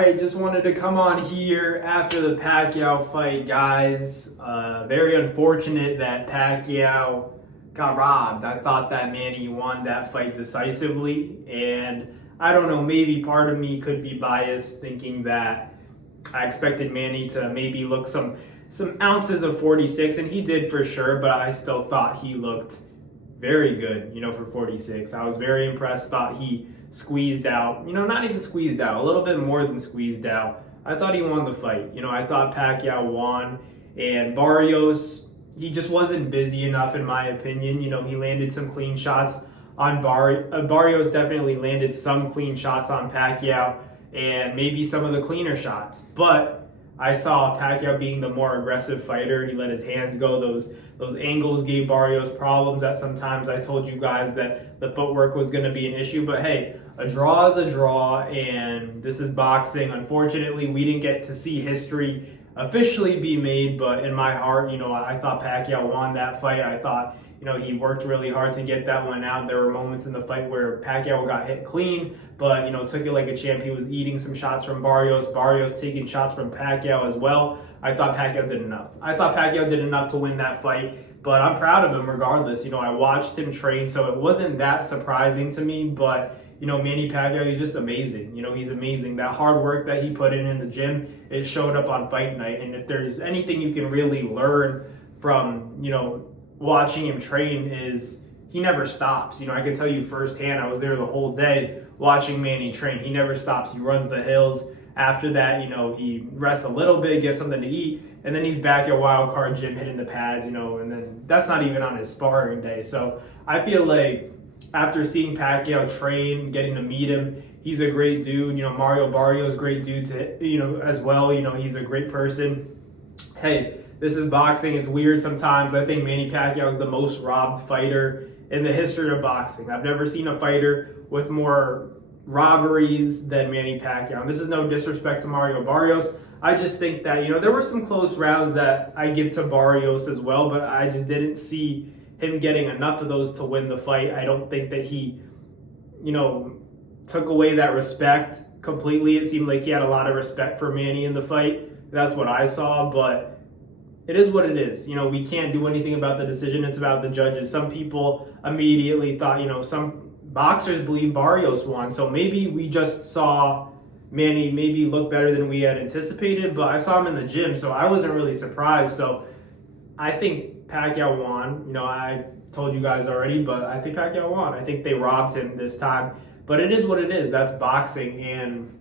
right, just wanted to come on here after the Pacquiao fight, guys. Very unfortunate that Pacquiao got robbed. I thought that Manny won that fight decisively, and I don't know, maybe part of me could be biased thinking that I expected Manny to maybe look some ounces of 46, and he did for sure, but I still thought he looked very good, for 46. I was very impressed, thought he squeezed out, not even squeezed out, a little bit more than squeezed out. I thought he won the fight. I thought Pacquiao won, and Barrios, he just wasn't busy enough in my opinion. He landed some clean shots on Barrios definitely landed some clean shots on Pacquiao and maybe some of the cleaner shots. But I saw Pacquiao being the more aggressive fighter. He let his hands go. Those angles gave Barrios problems at sometimes. I told you guys that the footwork was going to be an issue. But hey, a draw is a draw, and this is boxing. Unfortunately, we didn't get to see history officially be made. But in my heart, I thought Pacquiao won that fight. I thought, he worked really hard to get that one out. There were moments in the fight where Pacquiao got hit clean, but, took it like a champ. He was eating some shots from Barrios. Barrios taking shots from Pacquiao as well. I thought Pacquiao did enough. I thought Pacquiao did enough to win that fight, but I'm proud of him regardless. I watched him train, so it wasn't that surprising to me, but, Manny Pacquiao, he's just amazing. He's amazing. That hard work that he put in the gym, it showed up on fight night, and if there's anything you can really learn from, watching him train is he never stops. I can tell you firsthand, I was there the whole day watching Manny train. He never stops. He runs the hills. After that, he rests a little bit, gets something to eat, and then he's back at Wild Card Gym hitting the pads, and then that's not even on his sparring day. So I feel like after seeing Pacquiao train, getting to meet him, he's a great dude. Mario Barrios, great dude to, as well. He's a great person. Hey, this is boxing. It's weird sometimes. I think Manny Pacquiao is the most robbed fighter in the history of boxing. I've never seen a fighter with more robberies than Manny Pacquiao. And this is no disrespect to Mario Barrios. I just think that, there were some close rounds that I give to Barrios as well, but I just didn't see him getting enough of those to win the fight. I don't think that he, took away that respect completely. It seemed like he had a lot of respect for Manny in the fight. That's what I saw, but it is what it is. We can't do anything about the decision. It's about the judges. Some people immediately thought, some boxers believe Barrios won. So maybe we just saw Manny maybe look better than we had anticipated, but I saw him in the gym, so I wasn't really surprised. So I think Pacquiao won. I told you guys already, but I think Pacquiao won. I think they robbed him this time. But it is what it is. That's boxing, and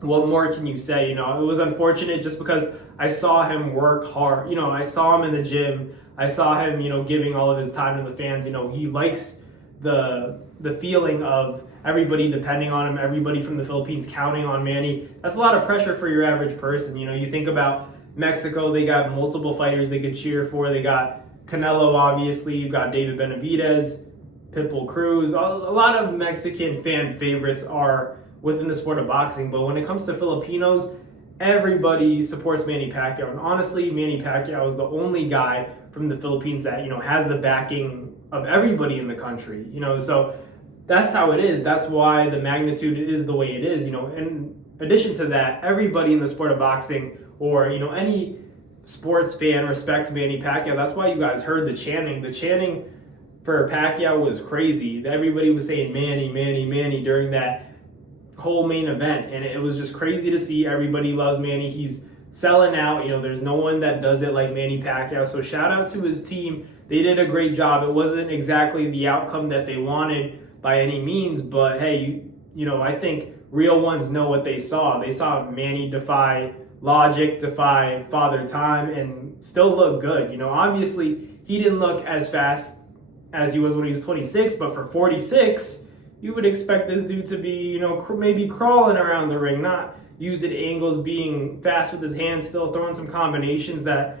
what more can you say? It was unfortunate just because I saw him work hard. I saw him in the gym. I saw him, giving all of his time to the fans. He likes the feeling of everybody depending on him, everybody from the Philippines counting on Manny. That's a lot of pressure for your average person. You think about Mexico, they got multiple fighters they could cheer for. They got Canelo, obviously. You've got David Benavidez, Pitbull Cruz. A lot of Mexican fan favorites are within the sport of boxing, but when it comes to Filipinos, everybody supports Manny Pacquiao. And honestly, Manny Pacquiao is the only guy from the Philippines that, has the backing of everybody in the country, so that's how it is. That's why the magnitude is the way it is. In addition to that, everybody in the sport of boxing or, any sports fan respects Manny Pacquiao. That's why you guys heard the chanting. The chanting for Pacquiao was crazy. Everybody was saying Manny, Manny, Manny during that whole main event, and it was just crazy to see. Everybody loves Manny. He's selling out. There's no one that does it like Manny Pacquiao. So shout out to his team. They did a great job. It wasn't exactly the outcome that they wanted by any means, but hey, I think real ones know what they saw. They saw Manny defy logic, defy father time, and still look good. Obviously he didn't look as fast as he was when he was 26, but for 46, you would expect this dude to be, maybe crawling around the ring, not using angles, being fast with his hands, still throwing some combinations that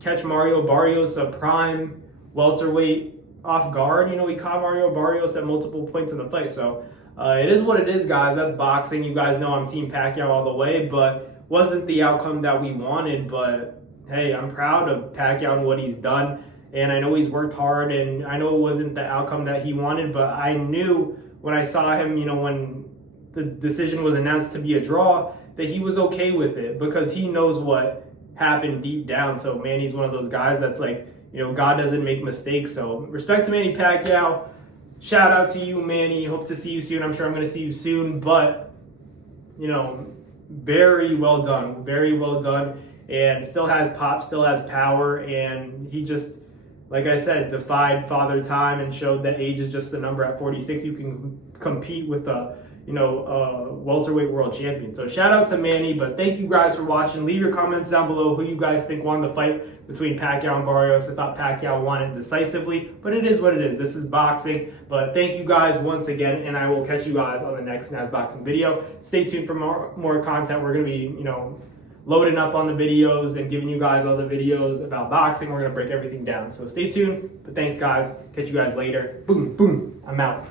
catch Mario Barrios, a prime welterweight, off guard. He caught Mario Barrios at multiple points in the fight. So it is what it is, guys. That's boxing. You guys know I'm Team Pacquiao all the way, but wasn't the outcome that we wanted. But hey, I'm proud of Pacquiao and what he's done. And I know he's worked hard, and I know it wasn't the outcome that he wanted, but I knew when I saw him, when the decision was announced to be a draw, that he was okay with it because he knows what happened deep down. So Manny's one of those guys that's like, you know, God doesn't make mistakes. So respect to Manny Pacquiao. Shout out to you, Manny. Hope to see you soon. I'm sure I'm going to see you soon. But, you know, very well done. Very well done. And still has pop, still has power. And he just, like I said, defied Father Time and showed that age is just a number. At 46, you can compete with a, you know, welterweight world champion. So shout out to Manny, but thank you guys for watching. Leave your comments down below who you guys think won the fight between Pacquiao and Barrios. I thought Pacquiao won it decisively, but it is what it is. This is boxing. But thank you guys once again, and I will catch you guys on the next Naz Boxing video. Stay tuned for more content. We're going to be, you know, loading up on the videos and giving you guys all the videos about boxing. We're going to break everything down. So stay tuned. But thanks, guys. Catch you guys later. Boom, boom. I'm out.